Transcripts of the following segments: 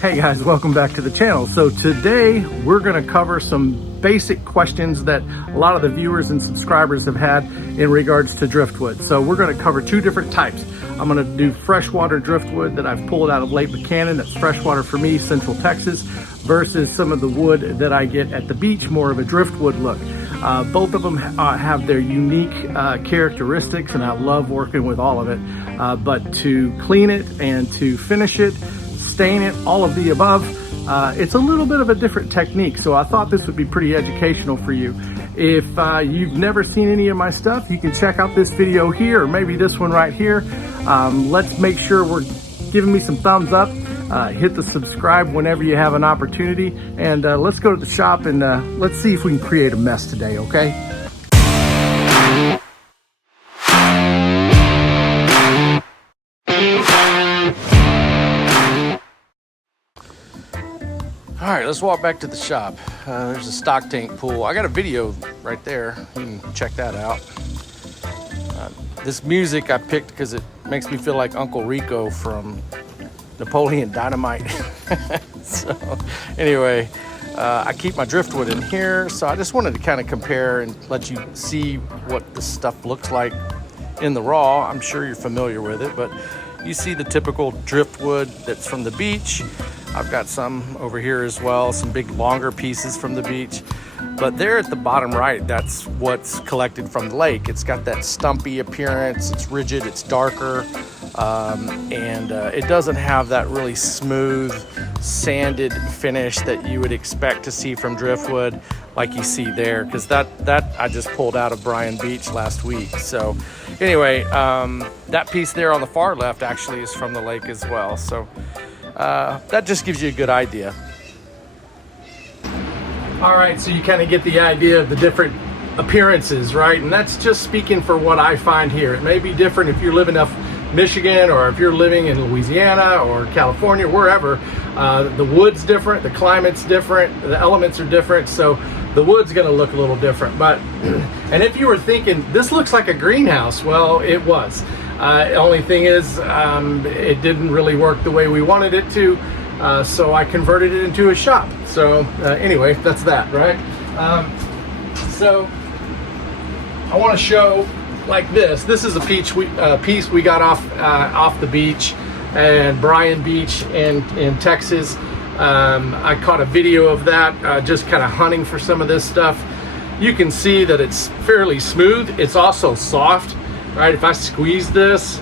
Hey guys, welcome back to the channel. So today we're going to cover some basic questions that a lot of the viewers and subscribers have had in regards to driftwood. So we're going to cover two different types. I'm going to do freshwater driftwood that I've pulled out of Lake Buchanan. That's freshwater for me, Central Texas, versus some of the wood that I get at the beach, more of a driftwood look. Both of them have their unique characteristics, and I love working with all of it. But to clean it and to finish it, stain it, all of the above, it's a little bit of a different technique. So I thought this would be pretty educational for you. If you've never seen any of my stuff, you can check out this video here, or maybe this one right here. Let's make sure we're giving me some thumbs up. Hit the subscribe whenever you have an opportunity, and let's go to the shop and let's see if we can create a mess today, okay? All right, let's walk back to the shop. There's a stock tank pool. I got a video right there. You can check that out. This music I picked because it makes me feel like Uncle Rico from Napoleon Dynamite. So anyway, I keep my driftwood in here. So I just wanted to kind of compare and let you see what this stuff looks like in the raw. I'm sure you're familiar with it, but you see the typical driftwood that's from the beach. I've got some over here as well, some big longer pieces from the beach. But there at the bottom right, that's what's collected from the lake. It's got that stumpy appearance, it's rigid, it's darker, and it doesn't have that really smooth, sanded finish that you would expect to see from driftwood like you see there, because that I just pulled out of Bryan Beach last week. So anyway, that piece there on the far left actually is from the lake as well. So that just gives you a good idea. All right, so you kind of get the idea of the different appearances, right? And that's just speaking for what I find here. It may be different if you're living up Michigan, or if you're living in Louisiana or California, wherever. The wood's different, the climate's different, the elements are different, so the wood's gonna look a little different. But, and if you were thinking, this looks like a greenhouse, well, it was. Only thing is, it didn't really work the way we wanted it to, so I converted it into a shop. So anyway, that's that, right? So I want to show like this. This is a piece we got off the beach and Bryan Beach in Texas. I caught a video of that, just kind of hunting for some of this stuff. You can see that it's fairly smooth. It's also soft. Right, if I squeeze this,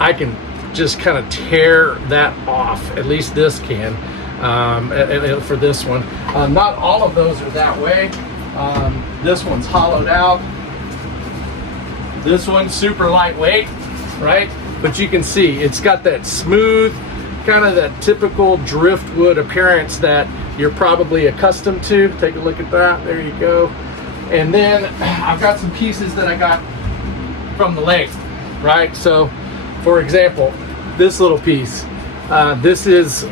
I can just kind of tear that off. At least this can, for this one. Not all of those are that way. This one's hollowed out. This one's super lightweight, right? But you can see it's got that smooth, kind of that typical driftwood appearance that you're probably accustomed to. Take a look at that. There you go. And then I've got some pieces that I got from the lake, right? So for example, this little piece, this is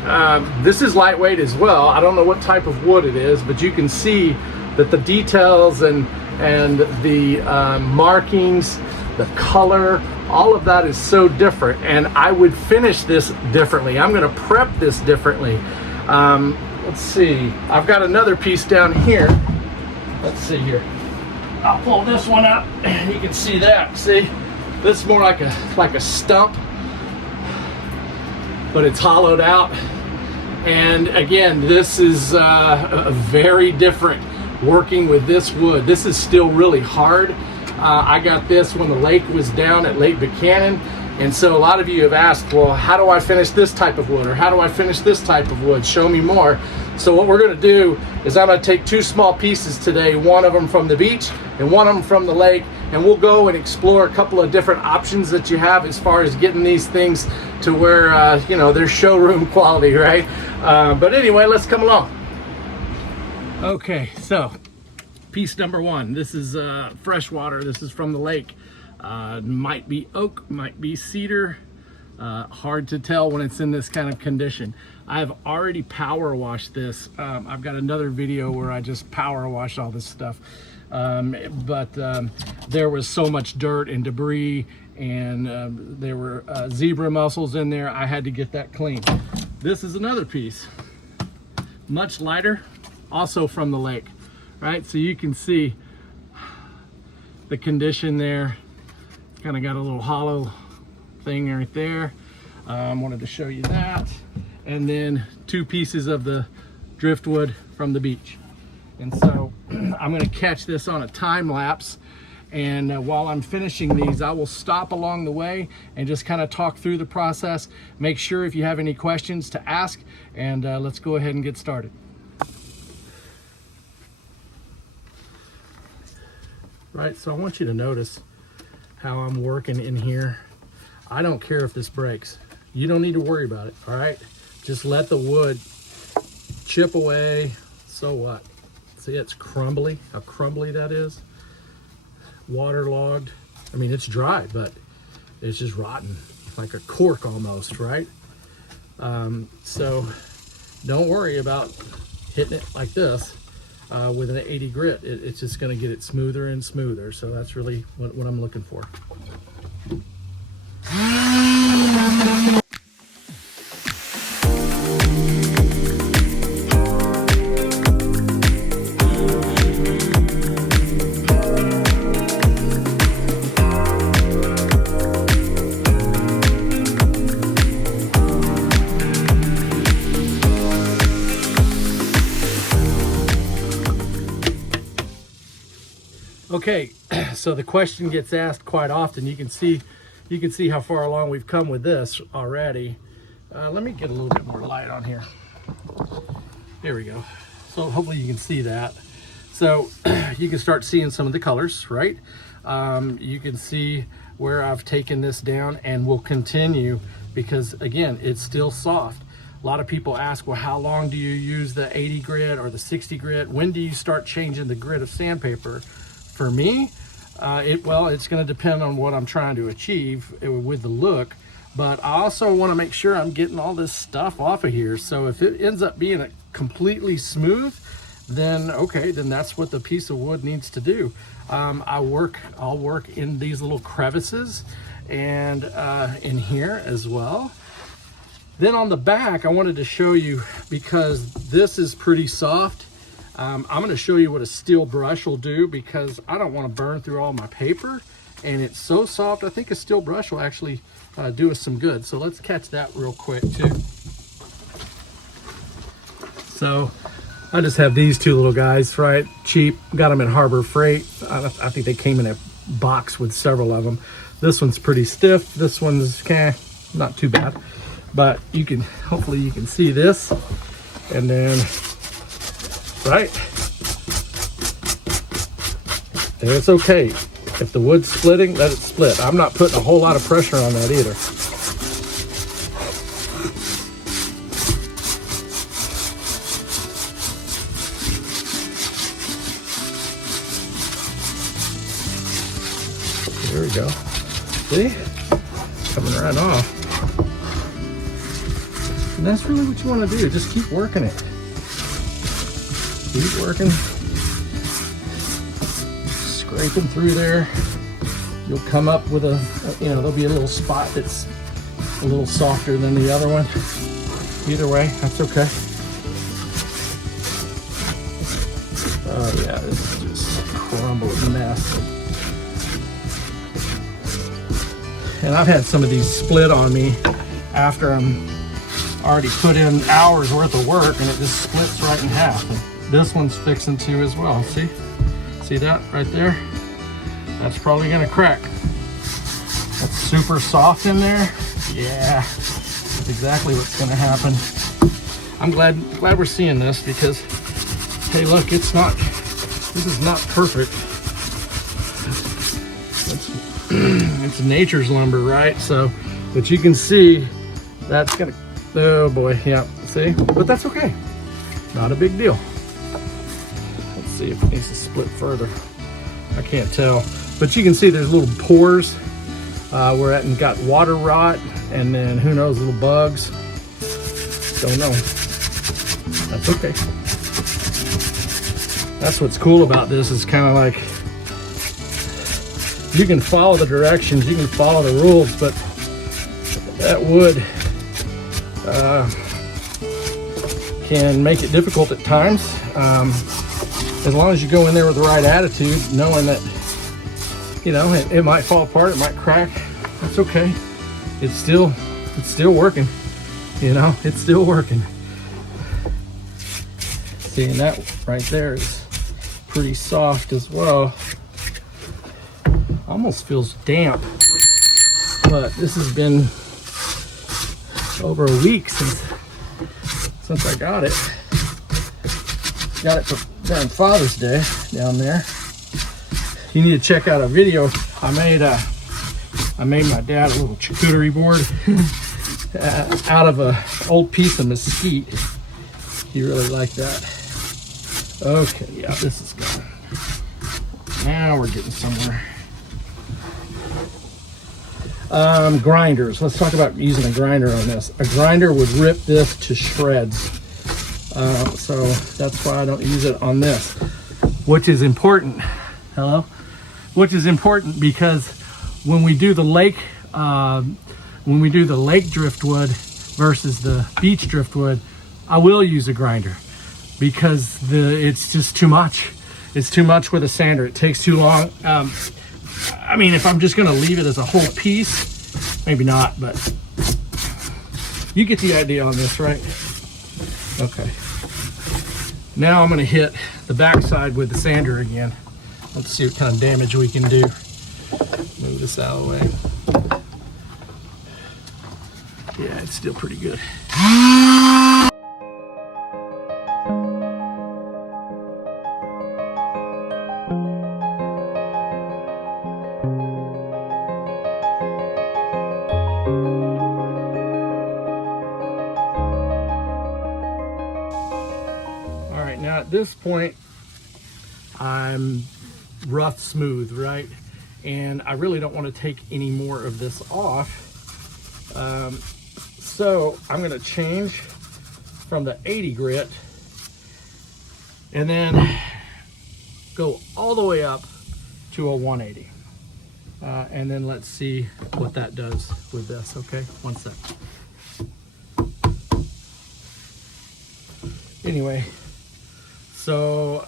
lightweight as well. I don't know what type of wood it is, but you can see that the details and the markings, the color, all of that is so different, and I would finish this differently. I'm going to prep this differently. Let's see, I've got another piece down here. Let's see here. I'll pull this one up and you can see that. See, this is more like a stump, but it's hollowed out. And again, this is a very different working with this wood. This is still really hard. I got this when the lake was down at Lake Buchanan. And so a lot of you have asked, well, how do I finish this type of wood? Or how do I finish this type of wood? Show me more. So what we're gonna do is I'm gonna take two small pieces today, one of them from the beach and one of them from the lake, and we'll go and explore a couple of different options that you have as far as getting these things to where, you know, they're showroom quality, right? But anyway, let's come along. Okay, so piece number one, this is freshwater. This is from the lake. Might be oak, might be cedar. Hard to tell when it's in this kind of condition. I've already power washed this. I've got another video where I just power wash all this stuff. But there was so much dirt and debris, and there were zebra mussels in there. I had to get that clean. This is another piece, much lighter, also from the lake, right? So you can see the condition there. Kind of got a little hollow thing right there. Wanted to show you that. And then 2 pieces of the driftwood from the beach. And so I'm going to catch this on a time lapse, and while I'm finishing these, I will stop along the way and just kind of talk through the process. Make sure if you have any questions to ask, and let's go ahead and get started. Right, so I want you to notice how I'm working in here. I don't care if this breaks. You don't need to worry about it, all right? Just let the wood chip away. So what? See, it's crumbly, how crumbly that is. Waterlogged. I mean, it's dry, but it's just rotten, like a cork almost, right? So don't worry about hitting it like this with an 80 grit. It's just gonna get it smoother and smoother. So that's really what I'm looking for. Okay, so the question gets asked quite often. You can see how far along we've come with this already. Let me get a little bit more light on here. There we go. So hopefully you can see that. So you can start seeing some of the colors, right? You can see where I've taken this down, and will continue, because again, it's still soft. A lot of people ask, well, how long do you use the 80 grit or the 60 grit? When do you start changing the grit of sandpaper? For me, it's going to depend on what I'm trying to achieve with the look, but I also want to make sure I'm getting all this stuff off of here. So if it ends up being completely smooth, then okay, then that's what the piece of wood needs to do. I'll work in these little crevices and in here as well. Then on the back, I wanted to show you, because this is pretty soft. I'm going to show you what a steel brush will do, because I don't want to burn through all my paper, and it's so soft. I think a steel brush will actually do us some good. So let's catch that real quick too. So I just have these 2 little guys, right? Cheap, got them at Harbor Freight. I think they came in a box with several of them. This one's pretty stiff. This one's not too bad, but hopefully you can see this. And then right, and it's okay if the wood's splitting, let it split. I'm not putting a whole lot of pressure on that either. There we go. See, coming right off. And that's really what you want to do. Just keep working it. Keep working, scraping through there. You'll come up with there'll be a little spot that's a little softer than the other one. Either way, that's okay. Oh yeah, this is just a crumbled mess. And I've had some of these split on me after I'm already put in hours worth of work, and it just splits right in half. And this one's fixing to as well. See that right there? That's probably gonna crack. That's super soft in there. Yeah, that's exactly what's gonna happen. I'm glad we're seeing this, because hey, look, this is not perfect. It's nature's lumber, right? So, but you can see that's gonna, oh boy, yeah, see? But that's okay, not a big deal. Let's see if it needs to split further. I can't tell, but you can see there's little pores where it got water rot, and then who knows, little bugs. Don't know. That's okay. That's what's cool about this, is kind of like you can follow the directions, you can follow the rules, but that wood, can make it difficult at times. As long as you go in there with the right attitude, knowing that, you know, it might fall apart, it might crack, that's okay. It's still working, you know, it's still working. See, and that right there is pretty soft as well. Almost feels damp, but this has been over a week since I got it. Got it for during Father's Day down there. You need to check out a video I made. I made my dad a little charcuterie board out of an old piece of mesquite. He really liked that. Okay, yeah, this is good. Now we're getting somewhere. Grinders. Let's talk about using a grinder on this. A grinder would rip this to shreds. So that's why I don't use it on this. Which is important. Hello? Which is important because when we do the lake driftwood versus the beach driftwood, I will use a grinder because it's just too much. It's too much with a sander. It takes too long. I mean, if I'm just gonna leave it as a whole piece, maybe not, but you get the idea on this, right? Okay. Now I'm gonna hit the backside with the sander again. Let's see what kind of damage we can do. Move this out of the way. Yeah, it's still pretty good. All right, now at this point, I'm rough smooth, right? And I really don't want to take any more of this off. So I'm going to change from the 80 grit and then go all the way up to a 180. And then let's see what that does with this. Okay, one sec. Anyway, so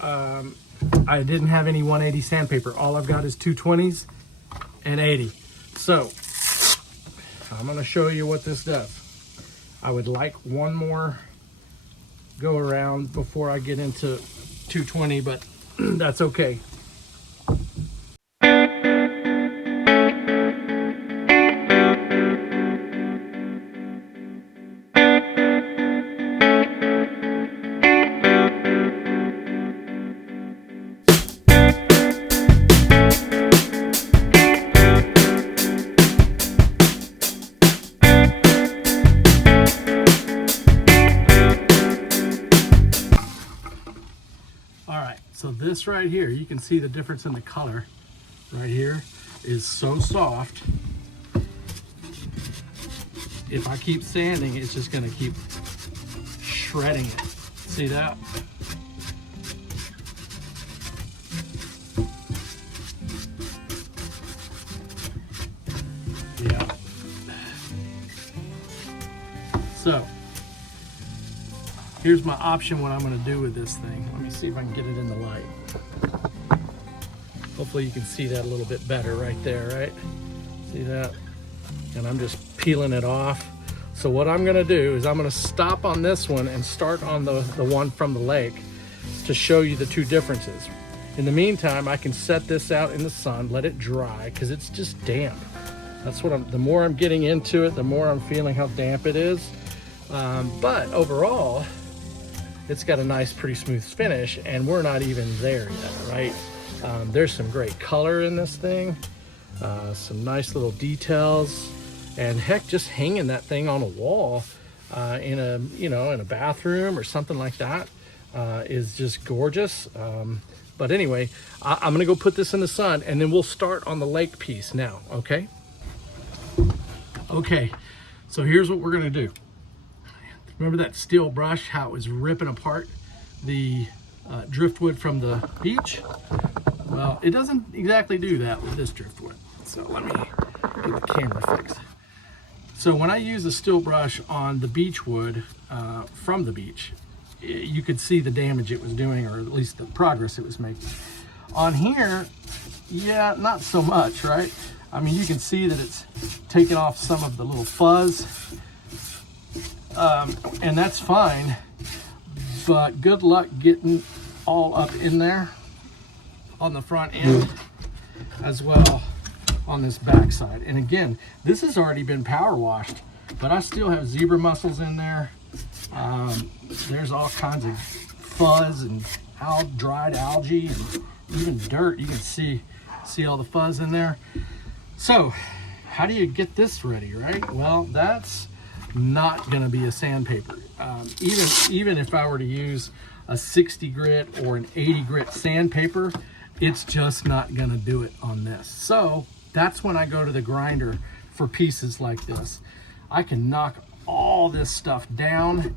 I didn't have any 180 sandpaper. All I've got is 220s and 80. So I'm going to show you what this does. I would like one more go around before I get into 220, but that's okay. So this right here, you can see the difference in the color right here is so soft. If I keep sanding, it's just gonna keep shredding it. See that? Yeah. So here's my option, what I'm going to do with this thing. Let me see if I can get it in the light. Hopefully you can see that a little bit better right there, right? See that? And I'm just peeling it off. So what I'm going to do is I'm going to stop on this one and start on the one from the lake to show you the two differences. In the meantime, I can set this out in the sun, let it dry, because it's just damp. That's what the more I'm getting into it, the more I'm feeling how damp it is. But overall, it's got a nice, pretty smooth finish, and we're not even there yet, right? There's some great color in this thing, some nice little details, and heck, just hanging that thing on a wall in a bathroom or something like that is just gorgeous. But anyway, I'm gonna go put this in the sun, and then we'll start on the lake piece now, okay? Okay, so here's what we're gonna do. Remember that steel brush, how it was ripping apart the driftwood from the beach? Well, it doesn't exactly do that with this driftwood. So let me get the camera fixed. So when I use a steel brush on the beechwood from the beach, you could see the damage it was doing, or at least the progress it was making. On here, yeah, not so much, right? I mean, you can see that it's taken off some of the little fuzz, and that's fine, but good luck getting all up in there on the front end as well on this back side. And again, this has already been power washed, but I still have zebra mussels in there. There's all kinds of fuzz and dried algae and even dirt. You can see all the fuzz in there. So how do you get this ready, right? Well, that's not going to be a sandpaper. Even if I were to use a 60 grit or an 80 grit sandpaper, it's just not going to do it on this. So that's when I go to the grinder for pieces like this. I can knock all this stuff down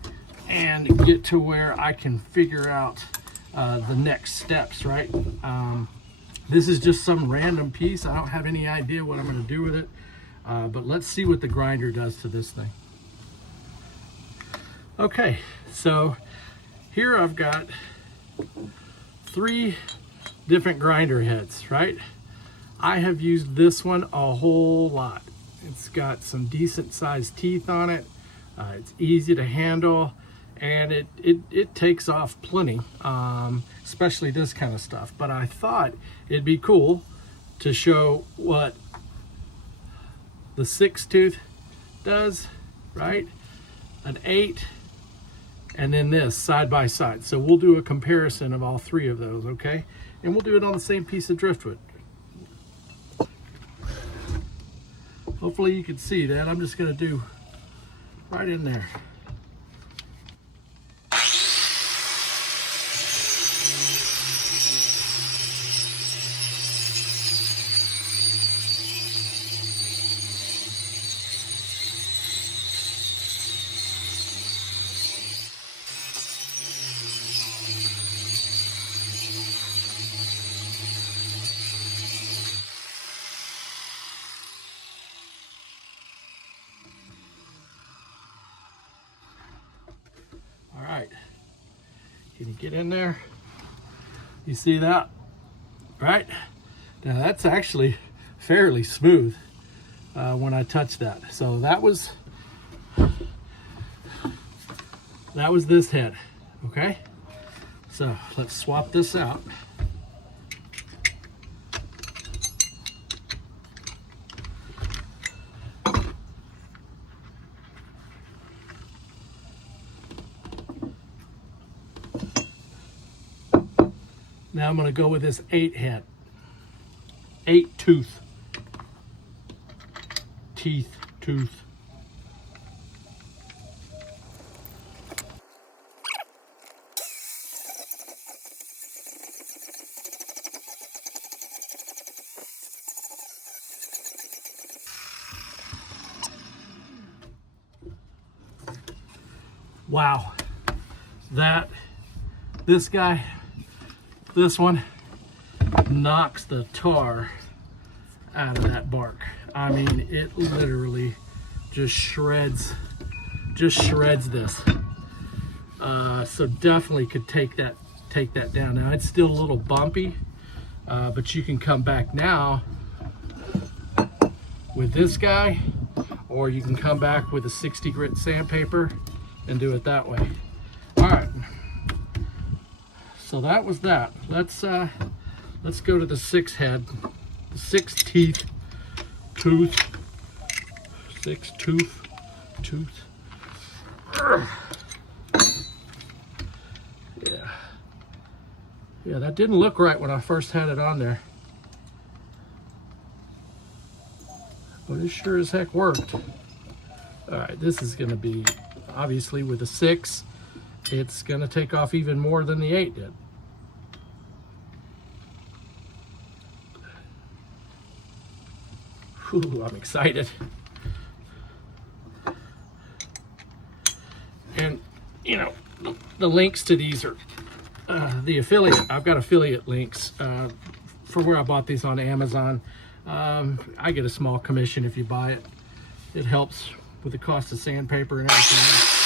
and get to where I can figure out the next steps, right? This is just some random piece. I don't have any idea what I'm going to do with it, but let's see what the grinder does to this thing. Okay, so here I've got 3 different grinder heads, right? I have used this one a whole lot. It's got some decent sized teeth on it. It's easy to handle, and it takes off plenty, especially this kind of stuff. But I thought it'd be cool to show what the 6 tooth does, right? An 8, and then this side by side. So we'll do a comparison of all 3 of those, okay? And we'll do it on the same piece of driftwood. Hopefully you can see that. I'm just gonna do right in there. All right, can you get in there? You see that, right? Now that's actually fairly smooth when I touch that. So that was this head, okay? So let's swap this out. Now I'm going to go with this 8 head, 8 tooth, teeth, tooth. Wow, this one knocks the tar out of that bark. I mean, it literally just shreds this. So definitely could take that down. Now it's still a little bumpy, but you can come back now with this guy, or you can come back with a 60 grit sandpaper and do it that way. All right. So that was that. Let's go to the 6 head, the 6 teeth, tooth, 6 tooth. Yeah, that didn't look right when I first had it on there, but it sure as heck worked. All right, this is going to be, obviously with a 6, it's going to take off even more than the 8 did. Whew, I'm excited. And you know, the links to these are the affiliate. I've got affiliate links for where I bought these on Amazon. I get a small commission if you buy it. It helps with the cost of sandpaper and everything.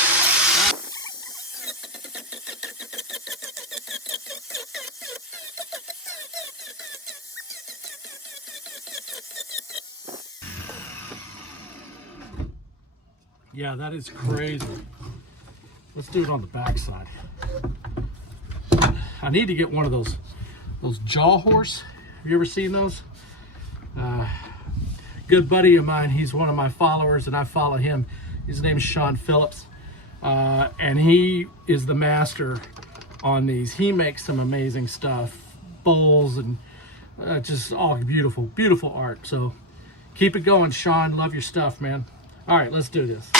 Yeah, that is crazy. Let's do it on the back side. I need to get one of those Jawhorse. Have you ever seen those? Good buddy of mine, he's one of my followers and I follow him. His name is Sean Phillips, and he is the master on these. He makes some amazing stuff, bowls and just all beautiful, beautiful art. So keep it going, Sean. Love your stuff, man. All right, let's do this.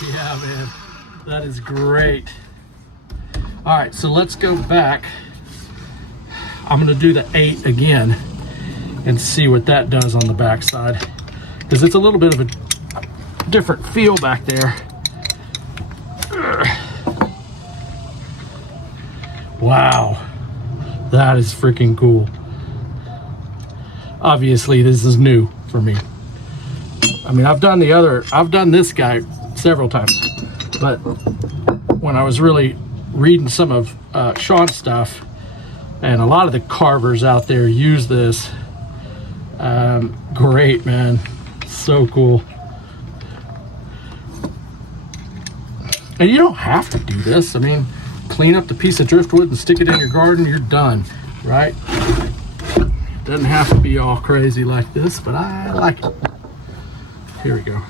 Yeah, man, that is great. All right, so let's go back. I'm gonna do the 8 again and see what that does on the back side, because it's a little bit of a different feel back there. Wow, that is freaking cool. Obviously, this is new for me. I mean, I've done this guy several times, but when I was really reading some of Sean's stuff, and a lot of the carvers out there use this. Great, man, so cool. And you don't have to do this. I mean, clean up the piece of driftwood and stick it in your garden, you're done, right? Doesn't have to be all crazy like this, but I like it. Here we go.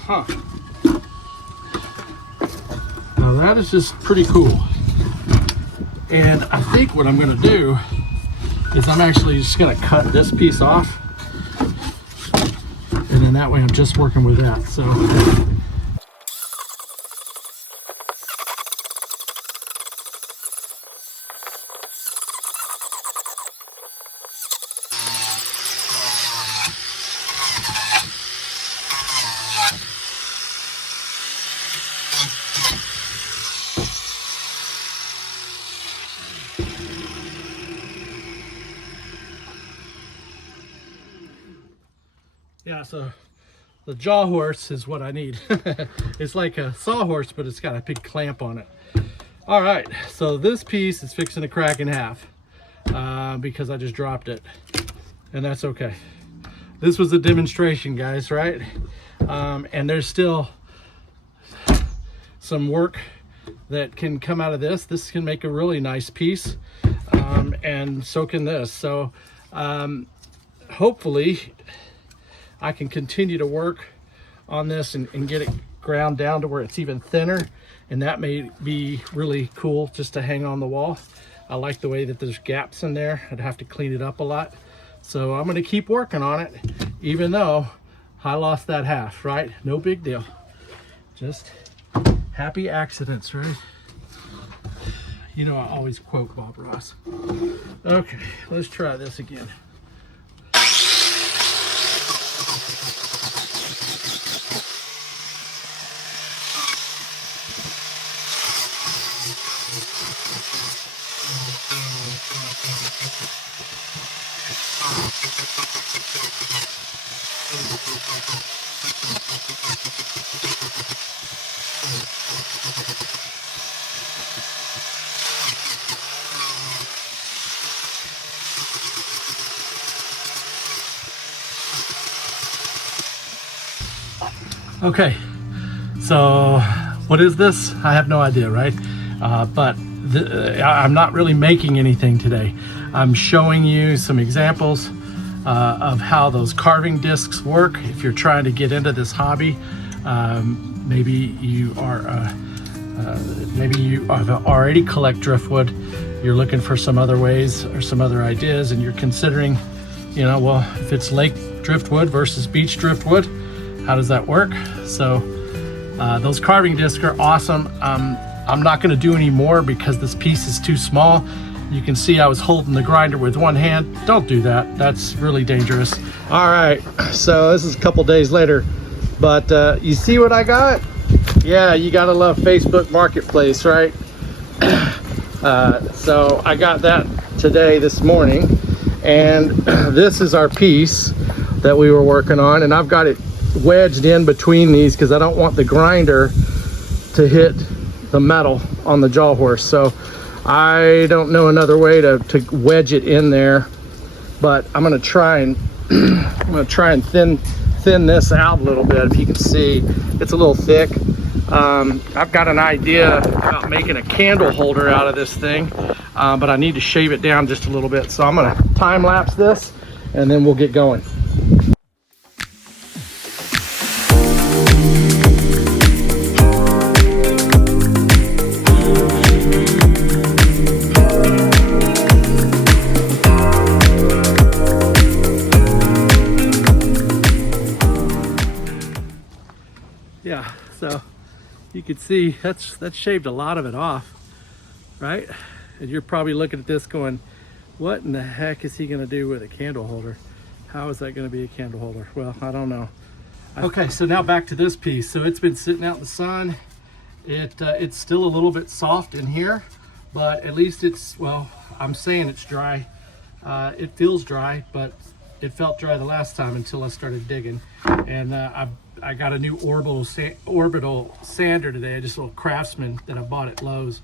Huh. Now that is just pretty cool. And I think what I'm going to do is I'm actually just going to cut this piece off. And then that way I'm just working with that. So yeah, so the Jawhorse is what I need. It's like a sawhorse, but it's got a big clamp on it. All right, so this piece is fixing to crack in half because I just dropped it, and that's okay. This was a demonstration, guys, right? And there's still some work that can come out of this. This can make a really nice piece, and so can this. So hopefully I can continue to work on this and get it ground down to where it's even thinner, and that may be really cool just to hang on the wall. I like the way that there's gaps in there. I'd have to clean it up a lot. So I'm gonna keep working on it, even though I lost that half, right? No big deal. Just happy accidents, right? You know, I always quote Bob Ross. Okay, let's try this again. Okay, so what is this? I have no idea, right? But I'm not really making anything today. I'm showing you some examples of how those carving discs work. If you're trying to get into this hobby, maybe you have already collect driftwood. You're looking for some other ways or some other ideas, and you're considering, you know, well, if it's lake driftwood versus beach driftwood, how does that work? So those carving discs are awesome. I'm not going to do any more because this piece is too small. You can see I was holding the grinder with one hand. Don't do that. That's really dangerous. All right, so this is a couple days later, but you see what I got? Yeah, you gotta love Facebook Marketplace, right? So I got that today, this morning, and this is our piece that we were working on, and I've got it wedged in between these because I don't want the grinder to hit the metal on the Jawhorse. So I don't know another way to wedge it in there, but I'm gonna try and thin this out a little bit. If you can see, it's a little thick. I've got an idea about making a candle holder out of this thing, but I need to shave it down just a little bit. So I'm gonna time lapse this and then we'll get going. Yeah, so you can see that's shaved a lot of it off, right? And you're probably looking at this going, what in the heck is he going to do with a candle holder? How is that going to be a candle holder? Well, I don't know. Okay, so now back to this piece. So it's been sitting out in the sun. It's still a little bit soft in here, but at least it's, well, I'm saying it's dry. It feels dry, but it felt dry the last time until I started digging. And I got a new orbital sander today, just a little Craftsman that I bought at Lowe's.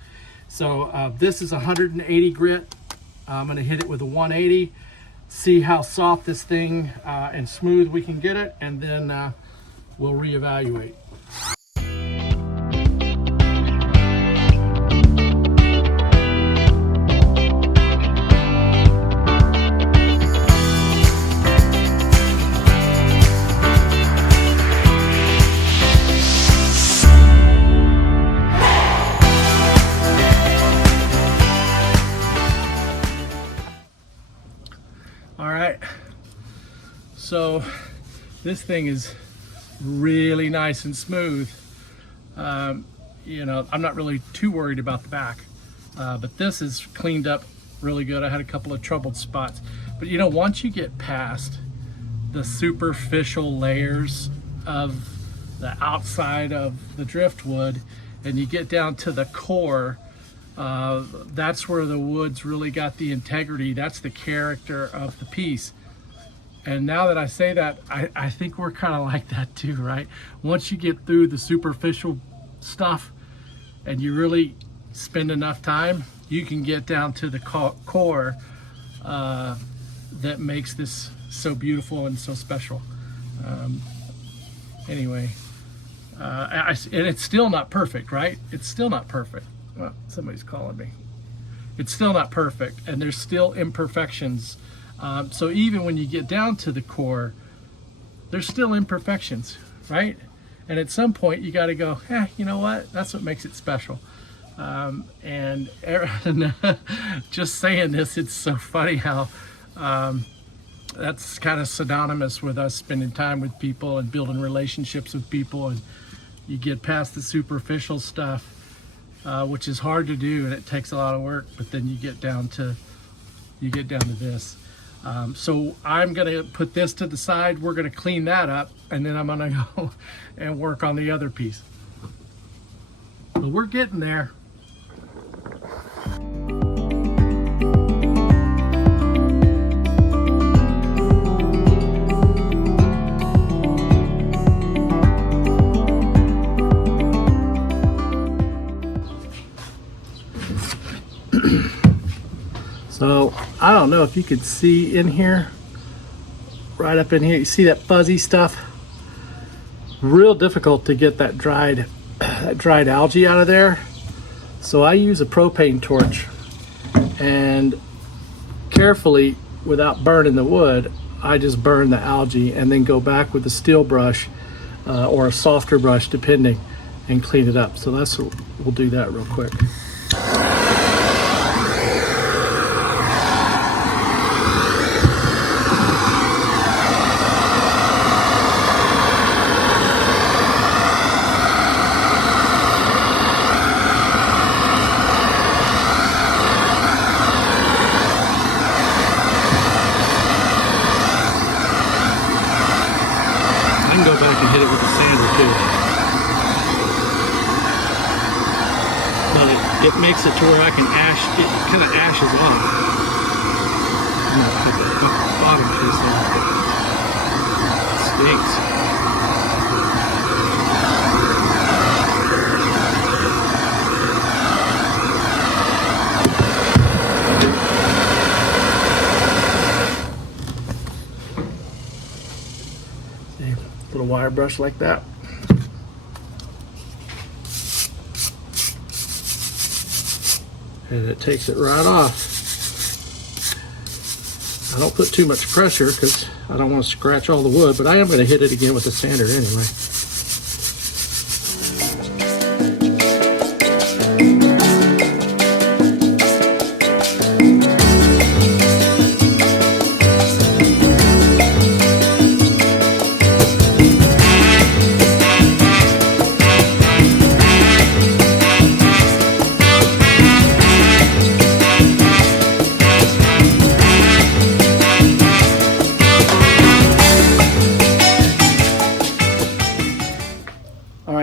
So this is 180 grit. I'm gonna hit it with a 180, see how soft this thing and smooth we can get it, and then we'll reevaluate. So this thing is really nice and smooth. You know, I'm not really too worried about the back, but this is cleaned up really good. I had a couple of troubled spots, but you know, once you get past the superficial layers of the outside of the driftwood and you get down to the core, that's where the wood's really got the integrity. That's the character of the piece. And now that I say that, I think we're kind of like that too, right? Once you get through the superficial stuff and you really spend enough time, you can get down to the core that makes this so beautiful and so special. Anyway, and it's still not perfect, right? It's still not perfect. Well, somebody's calling me. It's still not perfect, and there's still imperfections. So even when you get down to the core, there's still imperfections, right? And at some point you got to go, you know what? That's what makes it special. And just saying this, it's so funny how that's kind of synonymous with us spending time with people and building relationships with people. And you get past the superficial stuff, which is hard to do and it takes a lot of work. But then you get down to this. So I'm going to put this to the side. We're going to clean that up, and then I'm going to go and work on the other piece. But we're getting there. So I don't know if you could see in here, right up in here, you see that fuzzy stuff? Real difficult to get that dried algae out of there. So I use a propane torch and carefully, without burning the wood, I just burn the algae and then go back with a steel brush or a softer brush depending and clean it up. So we'll do that real quick. Go back and hit it with the sander too. But it makes it to where I can it kind of ashes off. I'm gonna put the bottom piece in. It stinks. See, little wire brush like that. And it takes it right off. I don't put too much pressure because I don't want to scratch all the wood, but I am going to hit it again with a sander anyway.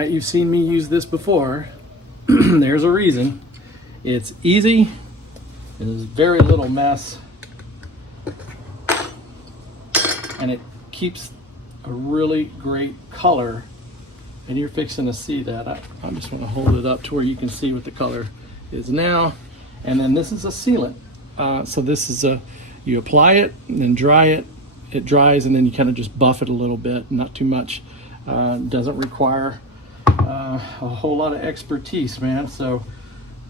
You've seen me use this before. There's a reason. It's easy. There's very little mess, and it keeps a really great color. And you're fixing to see that. I just want to hold it up to where you can see what the color is now. And then this is a sealant. So this is you apply it and then dry it. It dries, and then you kind of just buff it a little bit, not too much. Doesn't require a whole lot of expertise, man. So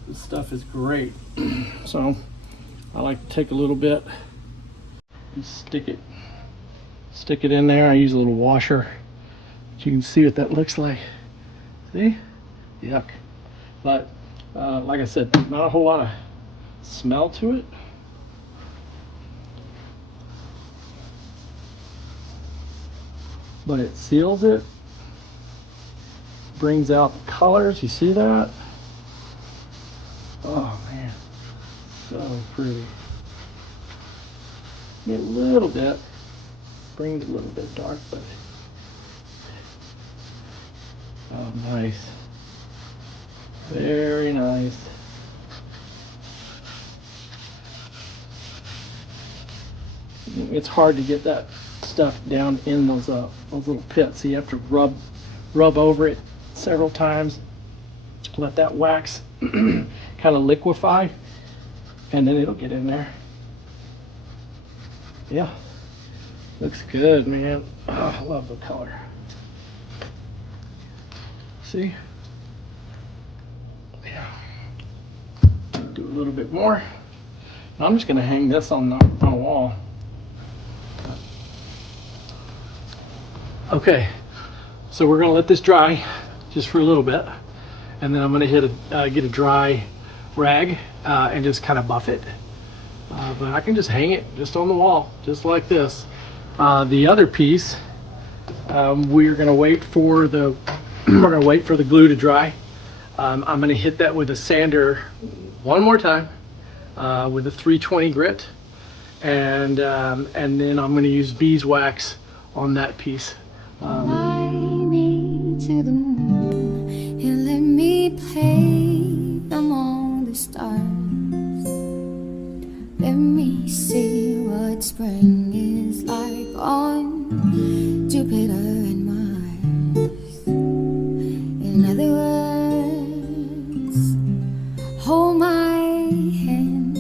this stuff is great. So I like to take a little bit and stick it in there. I use a little washer. You can see what that looks like. See? Yuck. But like I said, not a whole lot of smell to it. But it seals it. Brings out the colors. You see that? Oh man, so pretty. Get a little bit, brings a little bit dark, but oh, nice, very nice. It's hard to get that stuff down in those little pits. So you have to rub over it several times, let that wax kind of liquefy, and then it'll get in there. Yeah, looks good, man. Oh, I love the color. See? Yeah. Do a little bit more. Now I'm just going to hang this on a wall. Okay, so we're going to let this dry just for a little bit, and then I'm going to get a dry rag and just kind of buff it. But I can just hang it just on the wall, just like this. The other piece, we're going to wait for the glue to dry. I'm going to hit that with a sander one more time with a 320 grit, and then I'm going to use beeswax on that piece. Fly me to the moon and let me play among the stars. Let me see what spring is like on Jupiter and Mars. In other words, hold my hand.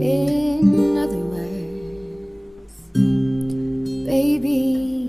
In other words, baby,